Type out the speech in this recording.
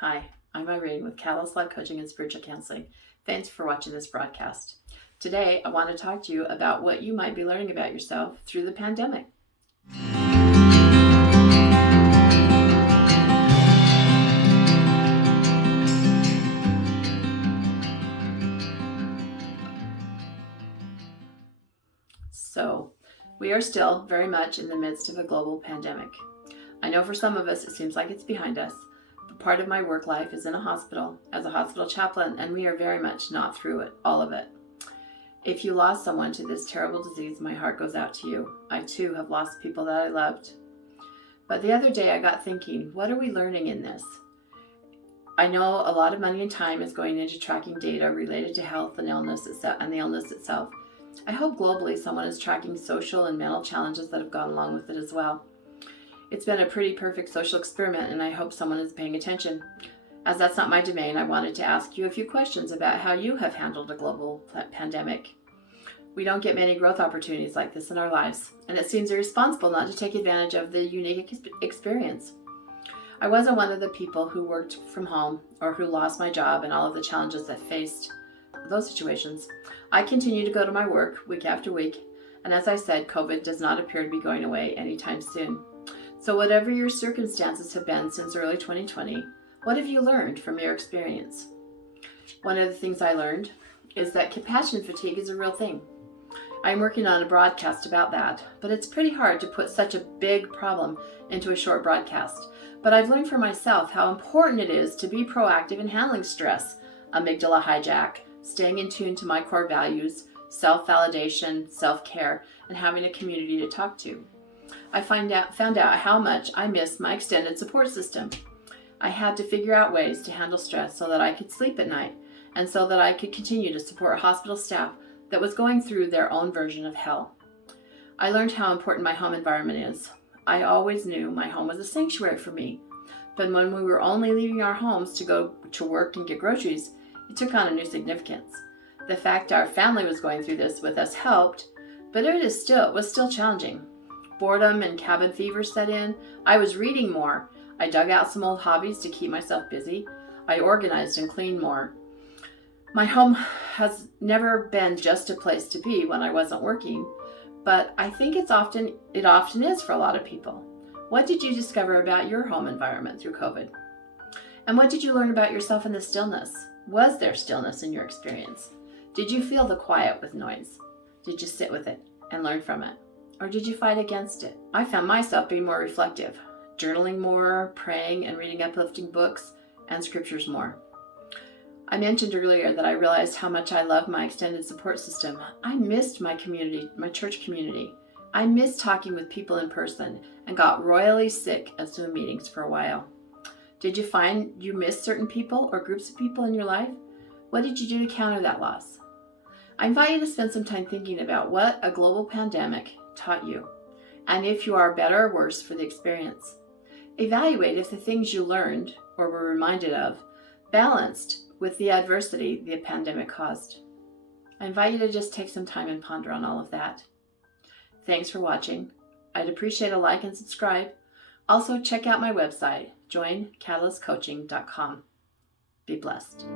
Hi, I'm Irene with Catalyst Life Coaching and Spiritual Counseling. Thanks for watching this broadcast. Today, I want to talk to you about what you might be learning about yourself through the pandemic. So, we are still very much in the midst of a global pandemic. I know for some of us it seems like it's behind us, but part of my work life is in a hospital as a hospital chaplain, and we are very much not through it, all of it. If you lost someone to this terrible disease, my heart goes out to you. I too have lost people that I loved. But the other day I got thinking, what are we learning in this? I know a lot of money and time is going into tracking data related to health and illness and the illness itself. I hope globally someone is tracking social and mental challenges that have gone along with it as well. It's been a pretty perfect social experiment, and I hope someone is paying attention. As that's not my domain, I wanted to ask you a few questions about how you have handled a global pandemic. We don't get many growth opportunities like this in our lives, and it seems irresponsible not to take advantage of the unique experience. I wasn't one of the people who worked from home or who lost my job and all of the challenges that faced those situations. I continue to go to my work week after week, and as I said, COVID does not appear to be going away anytime soon. So whatever your circumstances have been since early 2020, what have you learned from your experience? One of the things I learned is that compassion fatigue is a real thing. I'm working on a broadcast about that, but it's pretty hard to put such a big problem into a short broadcast. But I've learned for myself how important it is to be proactive in handling stress, amygdala hijack, staying in tune to my core values, self-validation, self-care, and having a community to talk to. I found out how much I missed my extended support system. I had to figure out ways to handle stress so that I could sleep at night and so that I could continue to support hospital staff that was going through their own version of hell. I learned how important my home environment is. I always knew my home was a sanctuary for me, but when we were only leaving our homes to go to work and get groceries, it took on a new significance. The fact our family was going through this with us helped, but it was still challenging. Boredom and cabin fever set in. I was reading more. I dug out some old hobbies to keep myself busy. I organized and cleaned more. My home has never been just a place to be when I wasn't working, but I think it often is for a lot of people. What did you discover about your home environment through COVID? And what did you learn about yourself in the stillness? Was there stillness in your experience? Did you feel the quiet with noise? Did you sit with it and learn from it? Or did you fight against it? I found myself being more reflective, journaling more, praying and reading uplifting books and scriptures more. I mentioned earlier that I realized how much I loved my extended support system. I missed my community, my church community. I missed talking with people in person and got royally sick of Zoom meetings for a while. Did you find you missed certain people or groups of people in your life? What did you do to counter that loss? I invite you to spend some time thinking about what a global pandemic taught you, and if you are better or worse for the experience. Evaluate if the things you learned or were reminded of balanced with the adversity the pandemic caused. I invite you to just take some time and ponder on all of that. Thanks for watching. I'd appreciate a like and subscribe. Also, check out my website, joincatalyst.coaching.com. Be blessed.